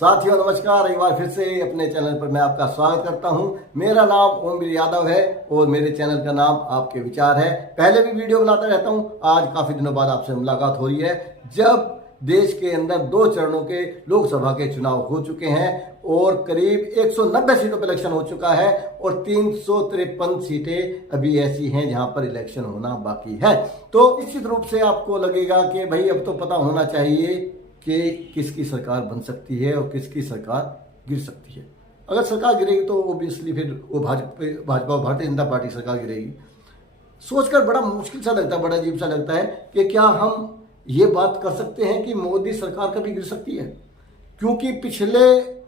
साथियों नमस्कार। एक बार फिर से अपने चैनल पर मैं आपका स्वागत करता हूं। मेरा नाम ओमवीर यादव है और मेरे चैनल का नाम आपके विचार है। पहले भी वीडियो बनाता रहता हूं। आज काफी दिनों बाद आपसे मुलाकात हो रही है, जब देश के अंदर 2 चरणों के लोकसभा के चुनाव हो चुके हैं और करीब 190 सीटों पर इलेक्शन हो चुका है और 353 सीटें अभी ऐसी हैं जहां पर इलेक्शन होना बाकी है। तो निश्चित रूप से आपको लगेगा कि भाई अब तो पता होना चाहिए कि किसकी सरकार बन सकती है और किसकी सरकार गिर सकती है। अगर सरकार गिरेगी तो ओबियसली फिर वो भाजपा भारतीय जनता पार्टी सरकार गिरेगी। सोचकर बड़ा मुश्किल सा लगता है, बड़ा अजीब सा लगता है कि क्या हम ये बात कर सकते हैं कि मोदी सरकार कभी गिर सकती है। क्योंकि पिछले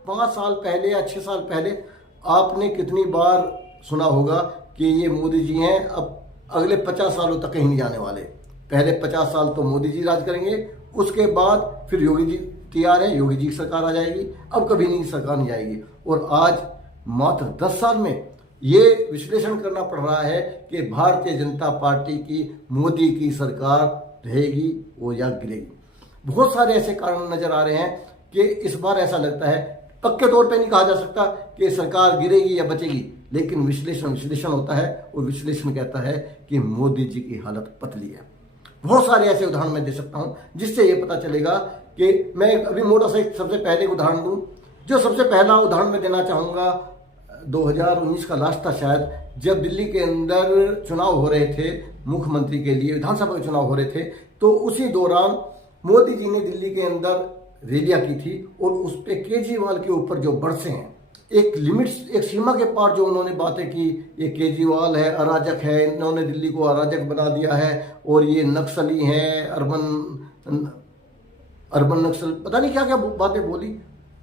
5 साल पहले या 6 साल पहले आपने कितनी बार सुना होगा कि ये मोदी जी हैं, अब अगले 50 सालों तक कहीं नहीं जाने वाले। पहले 50 साल तो मोदी जी राज करेंगे, उसके बाद फिर योगी जी तैयार है, योगी जी की सरकार आ जाएगी, अब कभी नहीं सरकार नहीं जाएगी। और आज मात्र 10 साल में ये विश्लेषण करना पड़ रहा है कि भारतीय जनता पार्टी की मोदी की सरकार रहेगी वो या गिरेगी। बहुत सारे ऐसे कारण नजर आ रहे हैं कि इस बार ऐसा लगता है, पक्के तौर पे नहीं कहा जा सकता कि सरकार गिरेगी या बचेगी, लेकिन विश्लेषण होता है और विश्लेषण कहता है कि मोदी जी की हालत पतली है। बहुत सारे ऐसे उदाहरण मैं दे सकता हूं जिससे ये पता चलेगा कि मैं अभी मोटा सा सबसे पहले उदाहरण दूं। जो सबसे पहला उदाहरण मैं देना चाहूंगा, 2019 का लास्ट था शायद, जब दिल्ली के अंदर चुनाव हो रहे थे मुख्यमंत्री के लिए, विधानसभा के चुनाव हो रहे थे, तो उसी दौरान मोदी जी ने दिल्ली के अंदर रैलियां की थी और उस पर केजरीवाल के ऊपर जो बरसे हैं, एक लिमिट, एक सीमा के पार जो उन्होंने बातें की, ये केजरीवाल है, अराजक है, इन्होंने दिल्ली को अराजक बना दिया है और ये नक्सली हैं, अर्बन नक्सल, पता नहीं क्या क्या बातें बोली।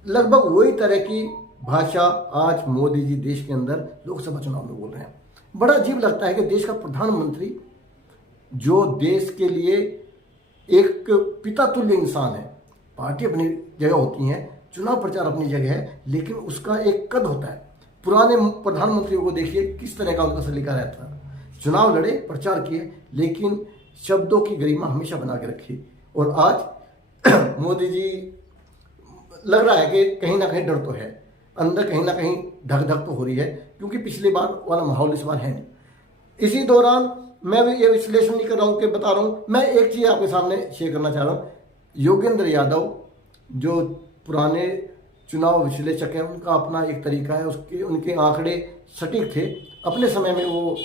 लगभग वही तरह की भाषा आज मोदी जी देश के अंदर लोकसभा चुनाव में बोल रहे हैं। बड़ा अजीब लगता है कि देश का प्रधानमंत्री, जो देश के लिए एक पिता तुल्य इंसान है, पार्टी अपनी जगह होती है, चुनाव प्रचार अपनी जगह है, लेकिन उसका एक कद होता है। पुराने प्रधानमंत्रियों को देखिए किस तरह का उनका सलीका रहता है। चुनाव लड़े, प्रचार किए, लेकिन शब्दों की गरिमा हमेशा बना के रखी। और आज मोदी जी लग रहा है कि कहीं ना कहीं डर तो है, अंदर कहीं ना कहीं धक धक तो हो रही है, क्योंकि पिछली बार वाला माहौल इस बार है नहीं। इसी दौरान मैं भी ये विश्लेषण नहीं कर रहा हूँ कि बता रहा हूँ, मैं एक चीज़ आपके सामने शेयर करना चाह रहा हूँ। योगेंद्र यादव जो पुराने चुनाव विश्लेषक हैं, उनका अपना एक तरीका है, उनके आंकड़े सटीक थे। अपने समय में वो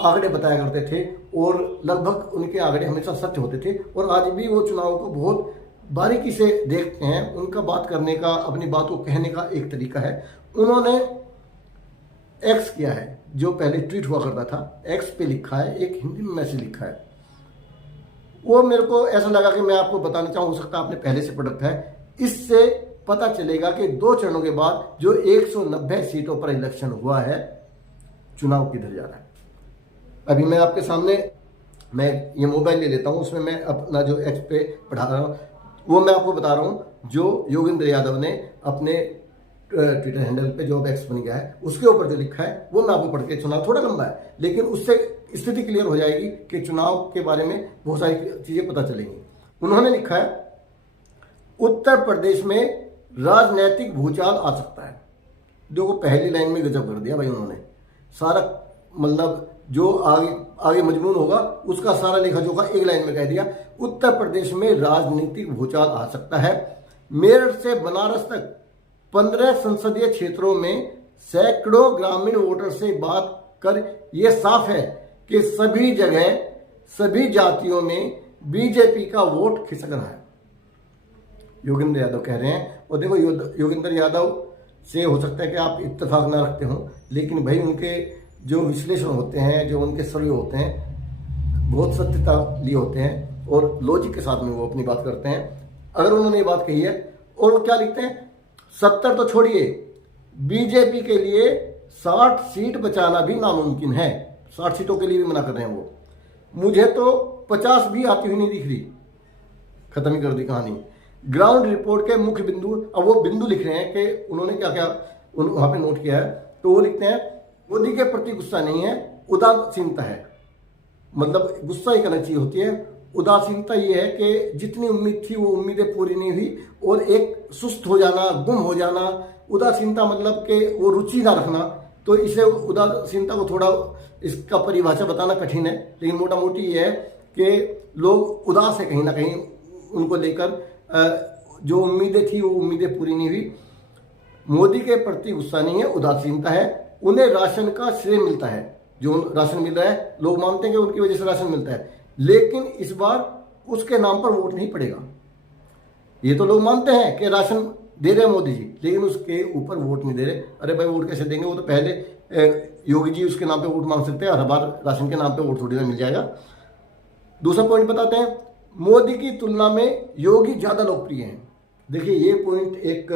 आंकड़े बताया करते थे और लगभग उनके आंकड़े हमेशा सत्य होते थे। और आज भी वो चुनाव को बहुत बारीकी से देखते हैं। उनका बात करने का, अपनी बात को कहने का एक तरीका है। उन्होंने एक्स किया है, जो पहले ट्वीट हुआ करता था, एक्स पे लिखा है, एक हिंदी में मैसेज लिखा है। वो मेरे को ऐसा लगा कि मैं आपको बताना चाहूँ, हो सकता है आपने पहले से पढ़ रखा है। इससे पता चलेगा कि 2 चरणों के बाद जो 190 सीटों पर इलेक्शन हुआ है, चुनाव किधर जा रहा है। अभी मैं आपके सामने, मैं ये मोबाइल ले लेता हूँ, उसमें मैं अपना जो एक्स पे पढ़ा रहा हूँ वो मैं आपको बता रहा हूँ। जो योगेंद्र यादव ने अपने ट्विटर हैंडल पे, जो अब एक्स बन गया है, उसके ऊपर जो लिखा है वो मैं आपको पढ़ के सुना। थोड़ा लंबा है, लेकिन उससे स्थिति क्लियर हो जाएगी कि चुनाव के बारे में बहुत सारी चीजें पता चलेंगी। उन्होंने लिखा है, उत्तर प्रदेश में राजनीतिक भूचाल आ सकता है। देखो पहली लाइन में गजब कर दिया भाई उन्होंने। सारा मतलब जो आगे मजमून होगा उसका सारा लेखा जोखा एक लाइन में कह दिया। उत्तर प्रदेश में राजनीतिक भूचाल आ सकता है। मेरठ से बनारस तक 15 संसदीय क्षेत्रों में सैकड़ों ग्रामीण वोटर से बात कर यह साफ है कि सभी जगह, सभी जातियों में बीजेपी का वोट खिसक रहा है, योगेंद्र यादव कह रहे हैं। और देखो योगेंद्र यादव से हो सकता है कि आप इत्तेफाक ना रखते हो, लेकिन भाई उनके जो विश्लेषण होते हैं, जो उनके सर्वे होते हैं, बहुत सत्यता लिए होते हैं और लॉजिक के साथ में वो अपनी बात करते हैं। अगर उन्होंने ये बात कही है, और वो क्या लिखते हैं, 70 तो छोड़िए, बीजेपी के लिए 60 सीट बचाना भी नामुमकिन है। 60 सीटों के लिए भी मना कर रहे हैं वो। मुझे तो 50 भी आती हुई नहीं दिख रही। खत्म ही कर दी कहानी। ग्राउंड रिपोर्ट के मुख्य बिंदु, अब वो बिंदु लिख रहे हैं कि उन्होंने क्या क्या वहां पे नोट किया है। तो वो लिखते हैं, मोदी के प्रति गुस्सा नहीं है, उदासीनता है। मतलब गुस्सा एक अलग चीज होती है उदासीनता ये है कि जितनी उम्मीद थी वो उम्मीदें पूरी नहीं हुई, और एक सुस्त हो जाना, गुम हो जाना। उदासीनता मतलब कि वो रुचि ना रखना। तो इसे उदासीनता को थोड़ा इसका परिभाषा बताना कठिन है, लेकिन मोटा मोटी ये है कि लोग उदास है कहीं ना कहीं उनको लेकर। जो उम्मीदें थी वो उम्मीदें पूरी नहीं हुई। मोदी के प्रति गुस्सा नहीं है, उदासीनता है। उन्हें राशन का श्रेय मिलता है, जो राशन मिल रहा है लोग मानते हैं कि उनकी वजह से राशन मिलता है, लेकिन इस बार उसके नाम पर वोट नहीं पड़ेगा। ये तो लोग मानते हैं कि राशन दे रहे हैं मोदी जी, लेकिन उसके ऊपर वोट नहीं दे रहे। अरे भाई वोट कैसे देंगे? वो तो पहले योगी जी उसके नाम पे वोट मांग सकते हैं, हर बार राशन के नाम पे वोट थोड़ी ना मिल जाएगा। दूसरा पॉइंट बताते हैं, मोदी की तुलना में योगी ज्यादा लोकप्रिय हैं। देखिए ये पॉइंट एक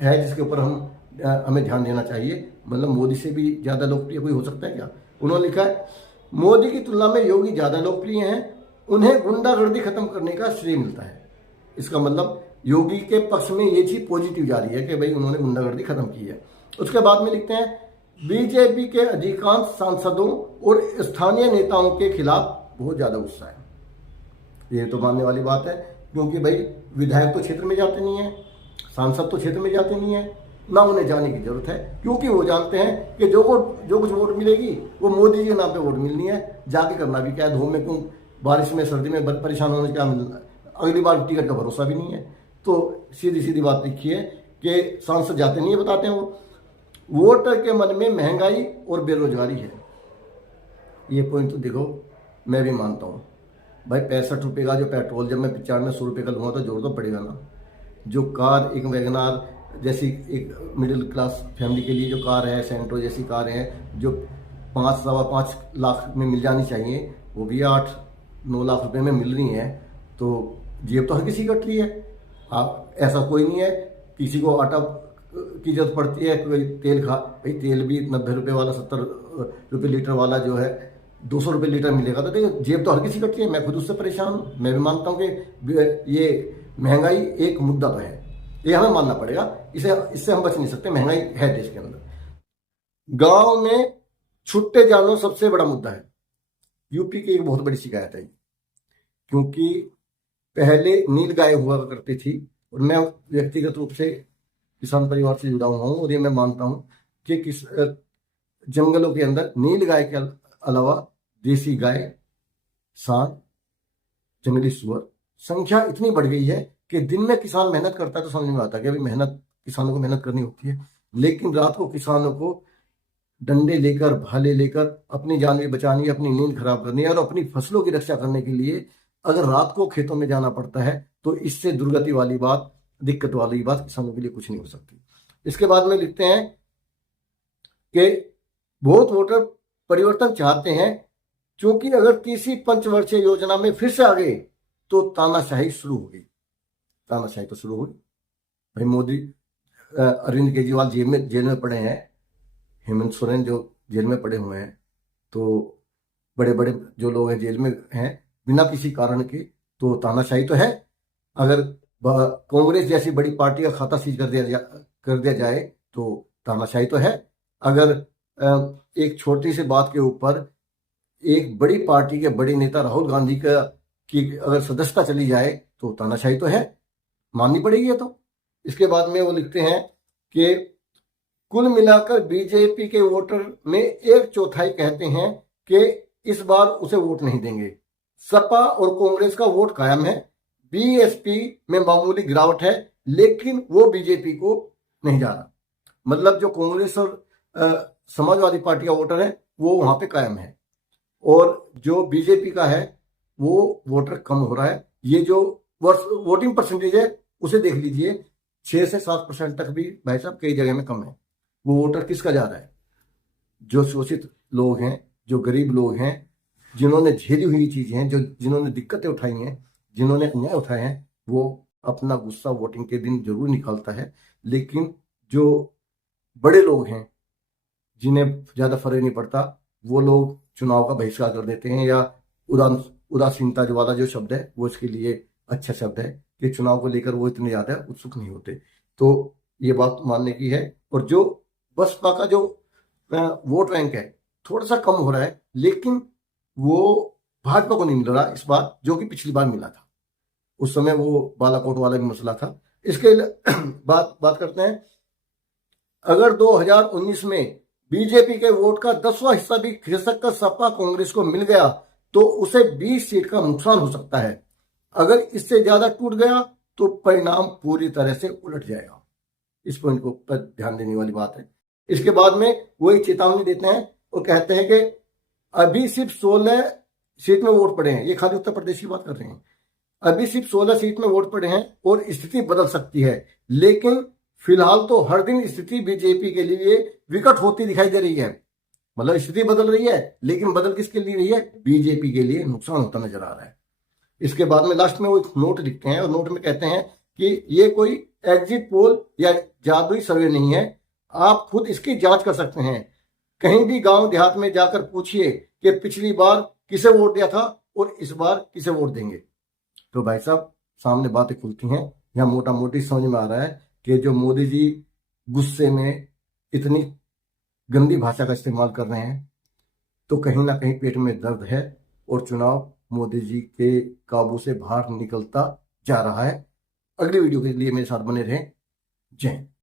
है जिसके ऊपर हमें ध्यान देना चाहिए। मतलब मोदी से भी ज्यादा लोकप्रिय कोई हो सकता है क्या? उन्होंने लिखा है मोदी की तुलना में योगी ज्यादा लोकप्रिय हैं, उन्हें गुंडागर्दी खत्म करने का श्रेय मिलता है। इसका मतलब योगी के पक्ष में ये चीज पॉजिटिव जा रही है कि भाई उन्होंने गुंडागर्दी खत्म की है। उसके बाद में लिखते हैं बीजेपी के अधिकांश सांसदों और स्थानीय नेताओं के खिलाफ बहुत ज्यादा गुस्सा है। ये तो मानने वाली बात है, क्योंकि भाई विधायक तो क्षेत्र में जाते नहीं है, सांसद तो क्षेत्र में जाते नहीं है, ना उन्हें जाने की जरूरत है, क्योंकि वो जानते हैं कि जो कुछ वोट मिलेगी वो मोदी जी के नाम पे वोट मिलनी है। जाके करना भी क्या है, धूप में क्यों, बारिश में सर्दी में परेशान होने क्या मिलना, अगली बार टिकट का भरोसा भी नहीं है। तो सीधी सीधी बात लिखी है कि सांसद जाते नहीं है, बताते हैं वो। वोटर के मन में महंगाई और बेरोजगारी है। ये पॉइंट तो देखो मैं भी मानता हूँ भाई, 65 रुपये का जो पेट्रोल जब मैं 95-100 रुपये का लूँगा तो जोड़ तो पड़ेगा ना। जो कार, एक वैगनार जैसी एक मिडिल क्लास फैमिली के लिए जो कार है, सेंट्रो जैसी कार है जो 5-5.25 लाख में मिल जानी चाहिए, वो भी 8-9 लाख रुपए में मिल रही है। तो जेब तो हर किसी कट रही है। आप ऐसा कोई नहीं है किसी को आटा की जरूरत पड़ती है, कोई तेल भाई तेल भी 90 रुपये वाला, 70 रुपये लीटर वाला जो है 200 रुपये लीटर मिलेगा। तो देखो जेब तो हर किसी कट रही है, मैं खुद उससे परेशान हूँ। मैं भी मानता हूँ कि ये महंगाई एक मुद्दा तो है, ये हमें मानना पड़ेगा, इससे हम बच नहीं सकते। महंगाई है देश के अंदर। गांव में छुट्टे जानवर सबसे बड़ा मुद्दा है। यूपी की एक बहुत बड़ी शिकायत है, क्योंकि पहले नील गाय हुआ करती थी, और मैं व्यक्तिगत रूप से किसान परिवार से जुड़ा हुआ हूं, और ये मैं मानता हूं कि जंगलों के अंदर नील गाय के अलावा देसी गाय, सांड, जंगली सुअर संख्या इतनी बढ़ गई है कि दिन में किसान मेहनत करता है तो समझ में आता है कि अभी किसानों को मेहनत करनी होती है, लेकिन रात को किसानों को डंडे लेकर, भाले लेकर अपनी जान भी बचानी है, अपनी नींद खराब करनी है, और अपनी फसलों की रक्षा करने के लिए अगर रात को खेतों में जाना पड़ता है तो इससे दुर्गति वाली बात, दिक्कत वाली बात किसानों के लिए कुछ नहीं हो सकती। इसके बाद में लिखते हैं कि बहुत वोटर परिवर्तन चाहते हैं, क्योंकि अगर तीसरी पंचवर्षीय योजना में फिर से आ गए तो तानाशाही शुरू होगी। तानाशाही तो शुरू होगी भाई। मोदी, अरविंद केजरीवाल जेल में पड़े हैं, हेमंत सोरेन जो जेल में पड़े हुए हैं, तो बड़े बड़े जो लोग हैं जेल में हैं बिना किसी कारण के, तो तानाशाही तो है। अगर कांग्रेस जैसी बड़ी पार्टी का खाता सीज कर दिया जाए तो तानाशाही तो है। अगर एक छोटी सी बात के ऊपर एक बड़ी पार्टी के बड़े नेता राहुल गांधी की अगर सदस्यता चली जाए तो तानाशाही तो है, माननी पड़ेगी है। तो इसके बाद में वो लिखते हैं कि कुल मिलाकर बीजेपी के वोटर में 1/4 कहते हैं कि इस बार उसे वोट नहीं देंगे। सपा और कांग्रेस का वोट कायम है। बीएसपी में मामूली गिरावट है, लेकिन वो बीजेपी को नहीं जा रहा। मतलब जो कांग्रेस और समाजवादी पार्टी का वोटर है वो वहां पे कायम है, और जो बीजेपी का है वो वोटर कम हो रहा है। ये जो वोटिंग परसेंटेज है उसे देख लीजिए, 6 से 7% तक भी भाई साहब कई जगह में कम है। वो वोटर किसका जा रहा है? जो शोषित लोग हैं, जो गरीब लोग हैं, जिन्होंने झेली हुई चीजें हैं, जिन्होंने दिक्कतें उठाई हैं, जिन्होंने अन्याय उठाए हैं, वो अपना गुस्सा वोटिंग के दिन जरूर निकालता है। लेकिन जो बड़े लोग हैं जिन्हें ज्यादा फर्क नहीं पड़ता, वो लोग चुनाव का बहिष्कार कर देते हैं, या उदासीनता जो वाला जो शब्द है वो इसके लिए अच्छा शब्द है कि चुनाव को लेकर वो इतने ज्यादा उत्सुक नहीं होते। तो ये बात मानने की है। और जो बसपा का जो वोट बैंक है थोड़ा सा कम हो रहा है, लेकिन वो भाजपा को नहीं मिल रहा इस बार, जो कि पिछली बार मिला था। उस समय वो बालाकोट वाला भी मसला था। इसके बात करते हैं, अगर 2019 में बीजेपी के वोट का 10वां हिस्सा भी खिसक कर सपा कांग्रेस को मिल गया तो उसे 20 सीट का नुकसान हो सकता है। अगर इससे ज्यादा टूट गया तो परिणाम पूरी तरह से उलट जाएगा। इस पॉइंट को पर ध्यान देने वाली बात है। इसके बाद में वो एक चेतावनी देते हैं और कहते हैं कि अभी सिर्फ 16 सीट में वोट पड़े हैं। ये खाली उत्तर प्रदेश की बात कर रहे हैं। अभी सिर्फ 16 सीट में वोट पड़े हैं और स्थिति बदल सकती है, लेकिन फिलहाल तो हर दिन स्थिति बीजेपी के लिए विकट होती दिखाई दे रही है। मतलब स्थिति बदल रही है, लेकिन बदल किसके लिए रही है? बीजेपी के लिए नुकसान होता नजर आ रहा है। इसके बाद में लास्ट में वो एक नोट लिखते हैं और नोट में कहते हैं कि ये कोई एग्जिट पोल या जादुई सर्वे नहीं है, आप खुद इसकी जांच कर सकते हैं। कहीं भी गांव देहात में जाकर पूछिए कि पिछली बार किसे वोट दिया था और इस बार किसे वोट देंगे। तो भाई साहब, सामने बातें खुलती हैं। यहाँ मोटा मोटी समझ में आ रहा है कि जो मोदी जी गुस्से में इतनी गंदी भाषा का इस्तेमाल कर रहे हैं, तो कहीं ना कहीं पेट में दर्द है और चुनाव मोदी जी के काबू से बाहर निकलता जा रहा है। अगली वीडियो के लिए मेरे साथ बने रहें। जय हिंद।